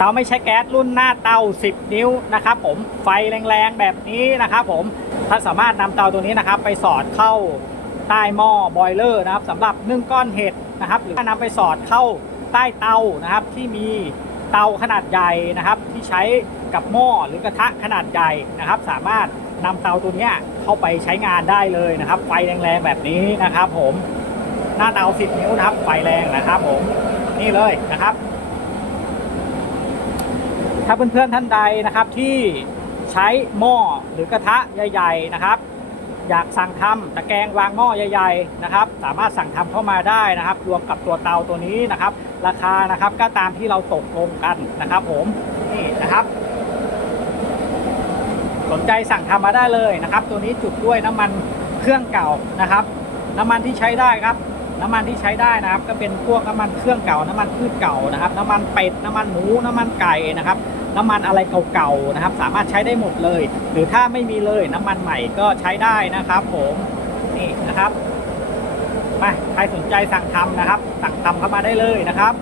เตาไม่ใช้แก๊สรุ่นหน้าเตา 10 นิ้วนะครับผมไฟแรงๆแบบนี้นะครับผมท่านสามารถนำเตาตัวนี้นะครับ ไปสอดเข้าใต้หม้อบอยเลอร์นะครับสำหรับนึ่งก้อนเห็ดนะครับหรือถ้านำไปสอดเข้าใต้เตานะครับ ที่มีเตาขนาดใหญ่นะครับ ที่ใช้กับหม้อหรือกระทะขนาดใหญ่นะครับ สามารถนำเตาตัวนี้เข้าไปใช้งานได้เลยนะครับ ไฟแรงๆแบบนี้นะครับ ผมหน้าเตา 10 นิ้วนะครับ ไฟแรงนะครับ ผมนี่เลยนะครับ ถ้าเพื่อนๆท่านใดนะครับที่ใช้หม้อหรือกระทะใหญ่ ๆนะครับ อยากสั่งทำตะแกรงวางหม้อใหญ่ ๆนะครับ สามารถสั่งทำเข้ามาได้นะครับ รวมกับตัวเตาตัวนี้นะครับ ราคานะครับก็ตามที่เราตกลงกันนะครับผมนี่นะครับ สนใจสั่งทำมาได้เลยนะครับ ตัวนี้จุดด้วยน้ำมันเครื่องเก่านะครับ น้ำมันที่ใช้ได้ครับน้ำมันที่ใช้ได้นะครับ ก็เป็นพวกน้ำมันเครื่องเก่า น้ำมันพืชเก่านะครับ น้ำมันเป็ด น้ำมันหมู น้ำมันไก่นะครับ น้ำมันอะไรเก่าๆนะครับ สามารถใช้ได้หมดเลย หรือถ้าไม่มีเลยน้ำมันใหม่ก็ใช้ได้นะครับผมนี่นะครับมาใครสนใจสั่งทำนะครับ สั่งทำเข้ามาได้เลยนะครับ